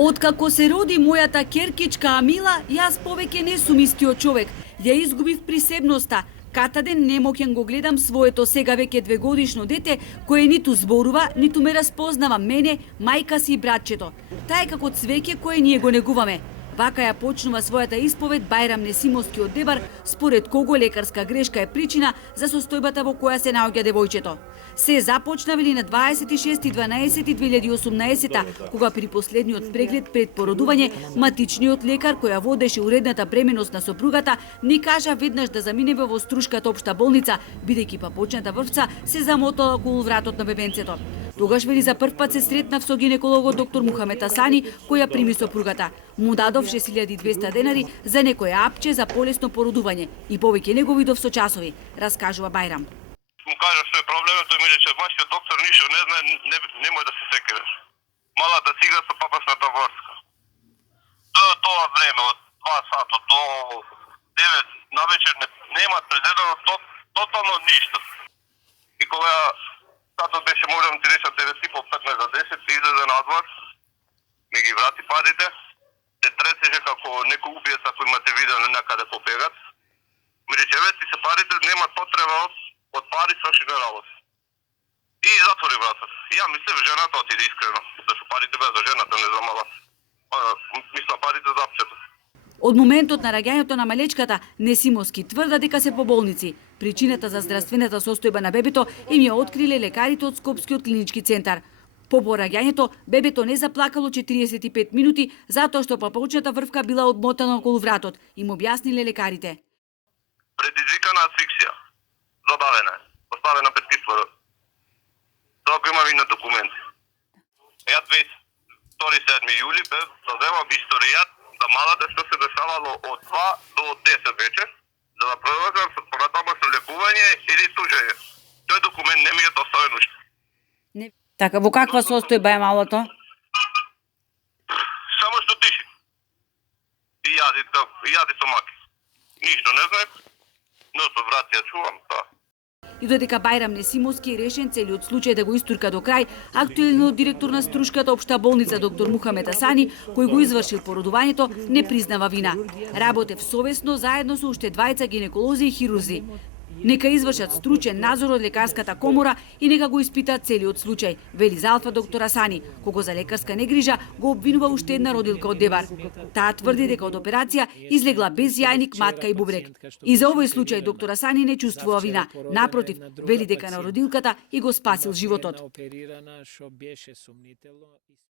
Откако се роди мојата керкичка Амила, јас повеќе не сум истиот човек. Ја изгубив присебноста. Катаден не можам го гледам своето сега веќе 2-годишно дете, кое ниту зборува, ниту ме разпознава мене, мајка си и братчето. Таа е како цвеќе кое ние го негуваме. Вака ја почнува својата исповед Бајрам Несимовски од Дебар, според кого лекарска грешка е причина за состојбата во која се наоѓа девојчето. Се започна вели на 26.12.2018, кога при последниот преглед пред породување, матичниот лекар која водеше уредната бременност на сопругата, ни кажа веднаш да заминеме во Струшката општа болница, бидејќи папочната врвца се замотала околу вратот на бебенцето. Тогаш вели за прв пат се сретнав со гинекологот доктор Мухамет Асани, која прими сопругата. Му дадов 6200 денари за некое апче за полесно породување и повеќе не го видов со часови, раскажува Бајрам. Му кажа што е проблемот, тој ми рече, вашиот доктор ништо не знае, немој да се секираш. Малата цига со папасната врска. До тоа време, од 2 сата до 9 навечер нема предедено тотално ништо. И кога тато беше можам 39 по 15 за 10, излезе надвор, ми ги врати парите, се тресеше како некој убиец ако имате видено некаде побегат. Ми рече, ти се парите, нема потреба од пари сврши на работа. И затвори врата. Ја мислев жената отиде искрено, зашто парите беа за жената, не за мала. Мисла парите за апчето. Од моментот на раѓањето на малечката, Несимовски тврда дека се по болници. Причината за здравствената состојба на бебето им ја откриле лекарите од Скопскиот клинички центар. По пораѓањето, бебето не заплакало 45 минути, затоа што папочната врвка била одмотана околу вратот, им објасниле лекарите. Предизвикана асфиксија. Задавена е. Поставена пред кислород. Тоа го имам и на документи. Ја 2-7 јули бе заземав историјат за малата што се дешавало од 2 до 10 вечер, за да продолжам со понатамошно лекување или тужење. Тој документ не ми е доставен уште. Така, во каква состојба е малото? Само што диши. И јади стомаки. Ништо не знаем, но со врат ја чувам, тоа. И додека Бајрам Несимовски е решен целиот случај да го истурка до крај, актуелниот директор на Струшката општа болница доктор Мухамет Асани, кој го извршил породувањето, не признава вина. Работев совесно заедно со уште 2 гинеколози и хирурзи. Нека извршат стручен надзор од лекарската комора и нека го испитаат целиот случај, вели за Алфа доктор Асани, кого за лекарска негрижа го обвинува уште една родилка од Дебар. Таа тврди дека од операција излегла без јајник, матка и бубрек. И за овој случај доктор Асани не чувствува вина. Напротив, вели дека на родилката и го спасил животот.